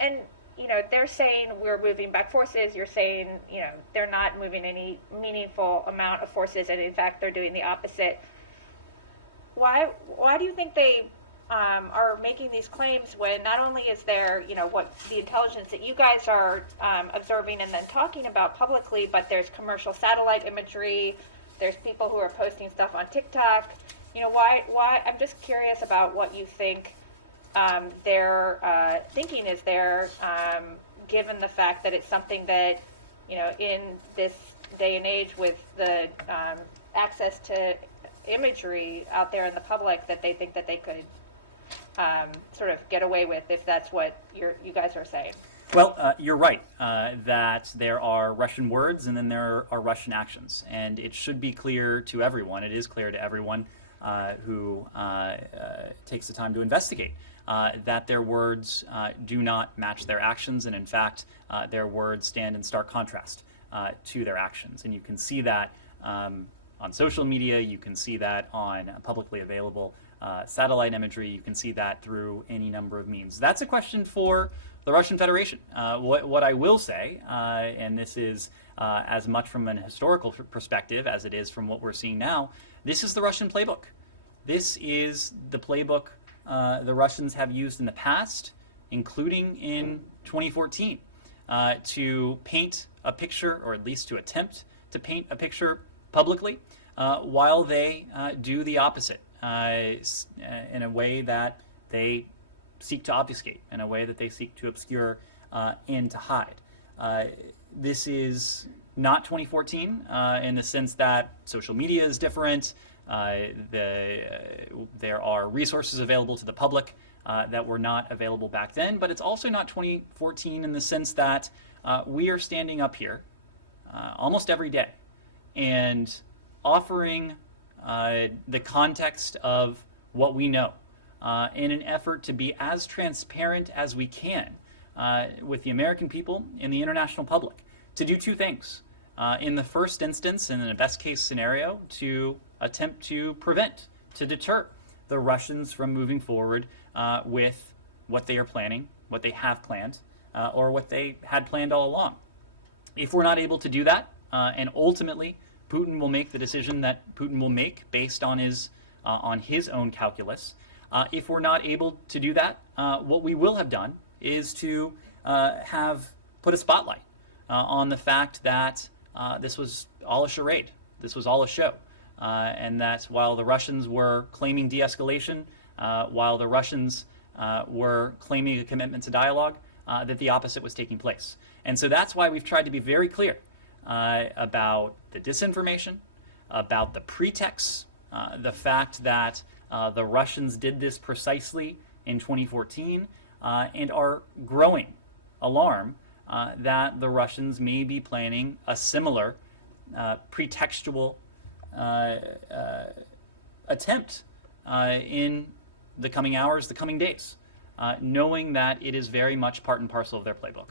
and they're saying we're moving back forces. You're saying they're not moving any meaningful amount of forces, and in fact they're doing the opposite. Why do you think they are making these claims when not only is there what the intelligence that you guys are observing and then talking about publicly, but there's commercial satellite imagery. There's people who are posting stuff on TikTok. Why? I'm just curious about what you think their thinking is there, given the fact that it's something that, in this day and age with the access to imagery out there in the public, that they think that they could sort of get away with, if that's what you guys are saying. Well, you're right that there are Russian words and then there are Russian actions. And it should be clear to everyone, it is clear to everyone who takes the time to investigate, that their words do not match their actions. And in fact, their words stand in stark contrast to their actions. And you can see that on social media, you can see that on publicly available satellite imagery, you can see that through any number of means. That's a question for the Russian Federation. What I will say, and this is as much from an historical perspective as it is from what we're seeing now, this is the Russian playbook. This is the playbook the Russians have used in the past, including in 2014, to paint a picture, or at least to attempt to paint a picture publicly, while they do the opposite in a way that they seek to obfuscate, in a way that they seek to obscure and to hide. This is not 2014 in the sense that social media is different. There are resources available to the public that were not available back then, but it's also not 2014 in the sense that we are standing up here almost every day and offering the context of what we know in an effort to be as transparent as we can with the American people and the international public, to do two things. In the first instance, and in the best case scenario, to attempt to prevent, to deter the Russians from moving forward with what they are planning, what they have planned, or what they had planned all along. If we're not able to do that, and ultimately Putin will make the decision that Putin will make based on his own calculus. If we're not able to do that, what we will have done is to have put a spotlight on the fact that this was all a charade, this was all a show, and that while the Russians were claiming de-escalation, while the Russians were claiming a commitment to dialogue, that the opposite was taking place. And so that's why we've tried to be very clear about the disinformation, about the pretexts, the fact that the Russians did this precisely in 2014, and our growing alarm that the Russians may be planning a similar pretextual attempt in the coming hours, the coming days, knowing that it is very much part and parcel of their playbook.